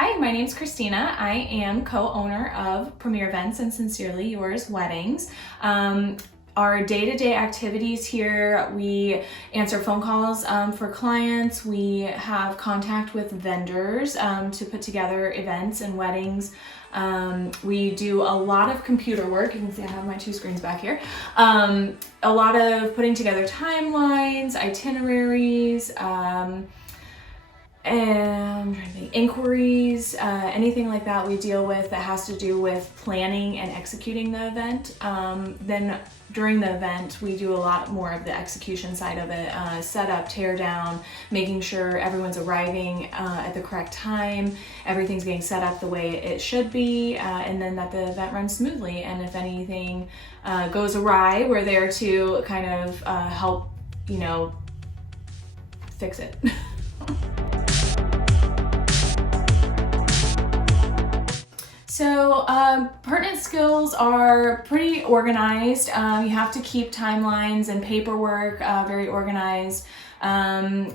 Hi, my name's Christina. I am co-owner of Premier Events and Sincerely Yours Weddings. Our day-to-day activities here, we answer phone calls for clients. We have contact with vendors to put together events and weddings. We do a lot of computer work. You can see I have my two screens back here. A lot of putting together timelines, itineraries, and I'm trying to think, inquiries, anything like that we deal with that has to do with planning and executing the event. Then during the event, we do a lot more of the execution side of it, set up, tear down, making sure everyone's arriving at the correct time, everything's getting set up the way it should be, and then that the event runs smoothly. And if anything goes awry, we're there to kind of help, fix it. So pertinent skills are pretty organized. You have to keep timelines and paperwork very organized. Kind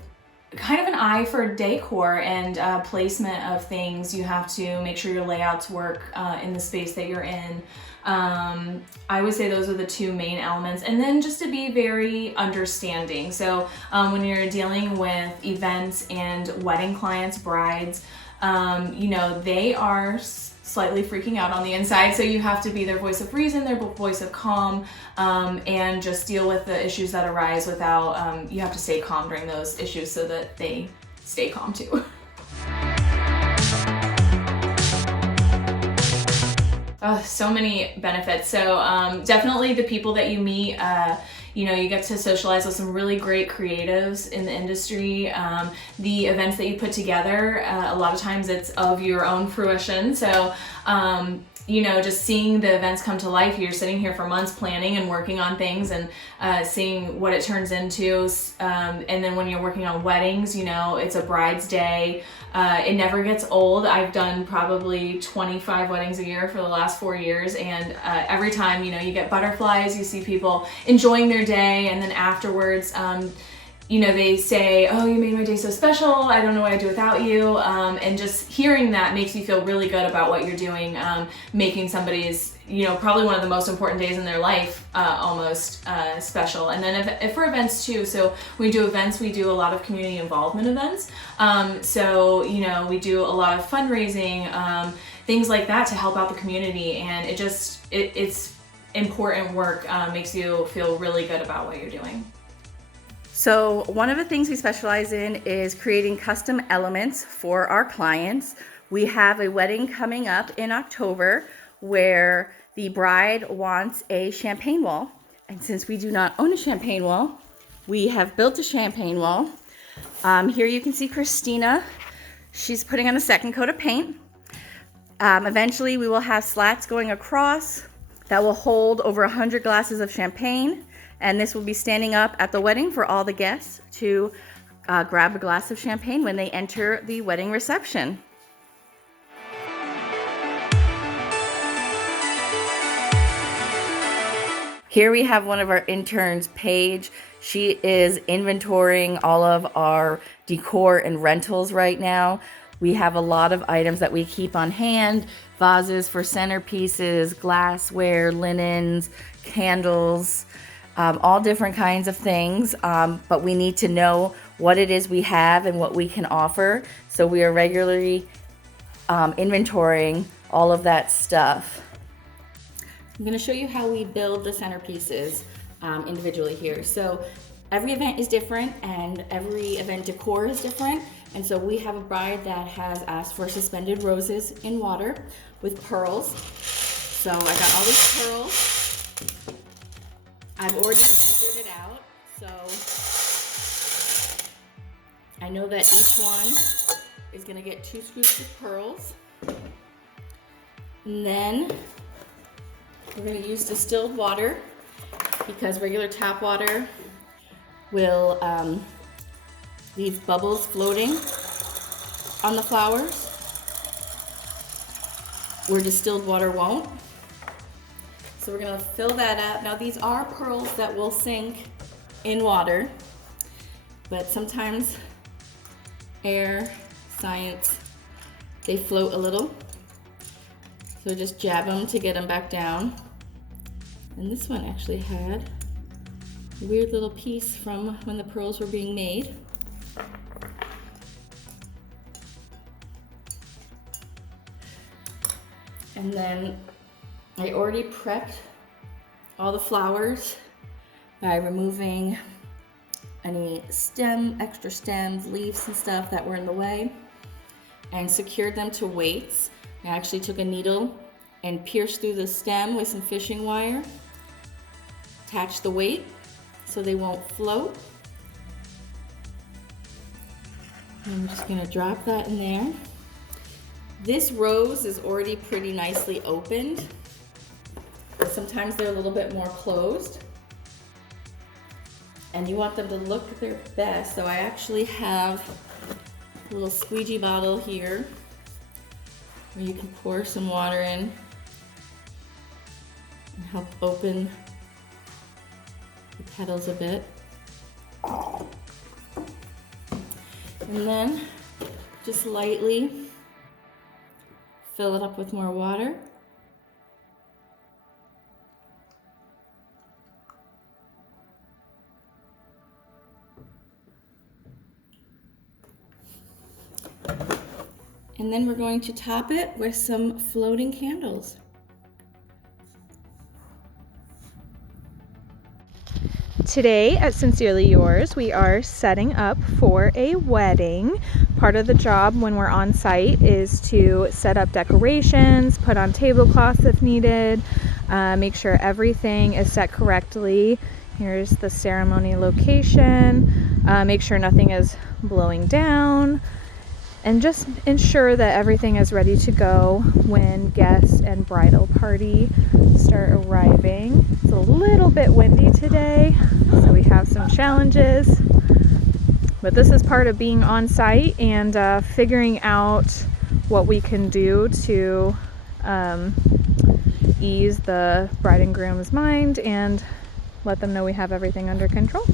of an eye for decor and placement of things. You have to make sure your layouts work in the space that you're in. I would say those are the two main elements. And then just to be very understanding. So when you're dealing with events and wedding clients, brides, they are slightly freaking out on the inside, so you have to be their voice of reason, their voice of calm, and just deal with the issues that arise without, you have to stay calm during those issues so that they stay calm too. Oh, so many benefits. So definitely the people that you meet, you get to socialize with some really great creatives in the industry. The events that you put together, a lot of times it's of your own fruition. So, just seeing the events come to life, you're sitting here for months planning and working on things and seeing what it turns into. And then when you're working on weddings, it's a bride's day. It never gets old. I've done probably 25 weddings a year for the last 4 years. And every time, you get butterflies, you see people enjoying their day. And then afterwards, they say, "Oh, you made my day so special. I don't know what I'd do without you." And just hearing that makes you feel really good about what you're doing, making somebody's, probably one of the most important days in their life, almost special. And then if for events too, so we do events, we do a lot of community involvement events. We do a lot of fundraising, things like that to help out the community. And it's important work, makes you feel really good about what you're doing. So one of the things we specialize in is creating custom elements for our clients. We have a wedding coming up in October where the bride wants a champagne wall. And since we do not own a champagne wall, we have built a champagne wall. Here you can see Christina. She's putting on a second coat of paint. Eventually we will have slats going across that will hold over 100 glasses of champagne. And this will be standing up at the wedding for all the guests to grab a glass of champagne when they enter the wedding reception. Here we have one of our interns, Paige. She is inventorying all of our decor and rentals right now. We have a lot of items that we keep on hand, vases for centerpieces, glassware, linens, candles, all different kinds of things, but we need to know what it is we have and what we can offer. So we are regularly inventorying all of that stuff. I'm going to show you how we build the centerpieces individually here. So every event is different and every event decor is different. And so we have a bride that has asked for suspended roses in water with pearls. So I got all these pearls. I've already measured it out, so I know that each one is going to get 2 scoops of pearls. And then we're going to use distilled water because regular tap water will leave bubbles floating on the flowers, where distilled water won't. So we're gonna fill that up. Now these are pearls that will sink in water, but sometimes air, science, they float a little. So just jab them to get them back down. And this one actually had a weird little piece from when the pearls were being made. And then I already prepped all the flowers by removing any extra stems, leaves and stuff that were in the way, and secured them to weights. I actually took a needle and pierced through the stem with some fishing wire, attached the weight so they won't float. I'm just gonna drop that in there. This rose is already pretty nicely opened. Sometimes they're a little bit more closed. And you want them to look their best. So I actually have a little squeegee bottle here where you can pour some water in and help open the petals a bit. And then just lightly fill it up with more water. And then we're going to top it with some floating candles. Today at Sincerely Yours, we are setting up for a wedding. Part of the job when we're on site is to set up decorations, put on tablecloths if needed, make sure everything is set correctly. Here's the ceremony location, make sure nothing is blowing down, and just ensure that everything is ready to go when guests and bridal party start arriving. It's a little bit windy today, so we have some challenges, but this is part of being on site and figuring out what we can do to ease the bride and groom's mind and let them know we have everything under control.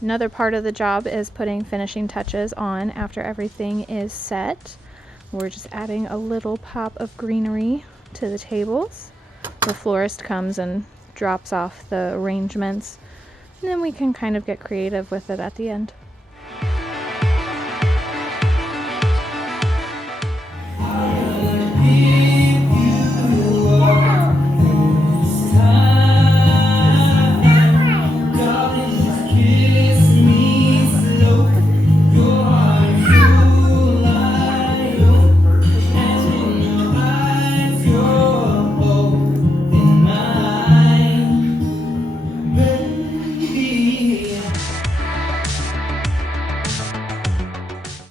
Another part of the job is putting finishing touches on after everything is set. We're just adding a little pop of greenery to the tables. The florist comes and drops off the arrangements, and then we can kind of get creative with it at the end.